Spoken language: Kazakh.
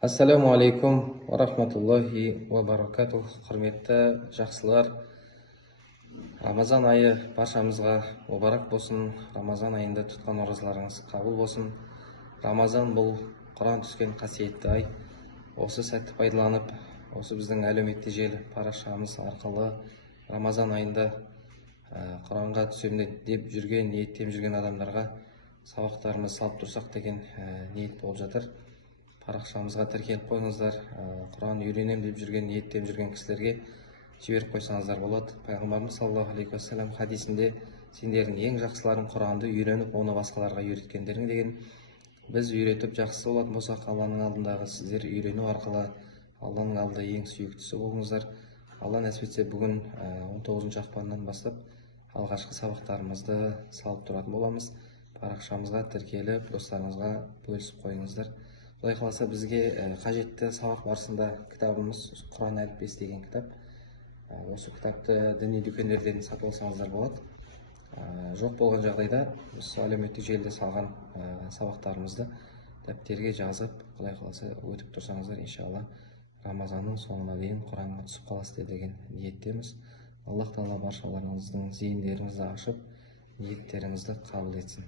Ассаламу алейкум ва рахматуллахи ва баракатух. Құрметті жақсылар, Рамазан айы баршамызға мұбарак болсын. Рамазан айында тұтқан оразаларыңыз қабыл болсын. Рамазан бұл Құран түскен қасиетті ай. Осы сәтті пайдаланып, осы біздің әлеуметтік желі парақшамыз арқылы Рамазан айында Құранға түсемін деп жүрген, ниеттеніп жүрген адамдарға сабақтарымызды салып тұрсақ деген ниет болып жатыр. Парақшамызға тіркеліп қойыңыздар. Құран үйренем деп жүрген, ниеттеніп жүрген кісілерге жіберіп қойсаңыздар болады. Пайғамбарымыз саллаллаху алейхи уассалам хадисінде сендердің ең жақсыларың Құранды үйреніп, оны басқаларға үйреткендерің деген. Біз үйретіп жақсы болатын болсақ, Алланың алдындағы сіздер үйрену арқылы Алланың алдында ең сүйіктісі болыңыздар. Алла нәсіп етсе, бүгін 19 ақпаннан бастап алғашқы сабақтарымызды салып тұратын боламыз. Парақшамызға тіркеліп, достарыңызға бөлісіп қойыңыздар. Құдай қаласа бізге қажетті сабақ барысында кітабымыз Құран әліппесі деген кітап. Осы кітапты діни дүкендерден сатып алсаңыздар болады. Жоқ болған жағдайда біз әлеуметтік желіде салған сабақтарымызды дәптерге жазып, Құдай қаласа өтіп тұрсаңыздар, иншалла Рамазанның соңына дейін Құранға түсіп қаласыздар деген ниеттеміз. Аллах тағала баршаларыңыздың зейіндеріңізді ашып, ниеттеріңізді қабыл етсін.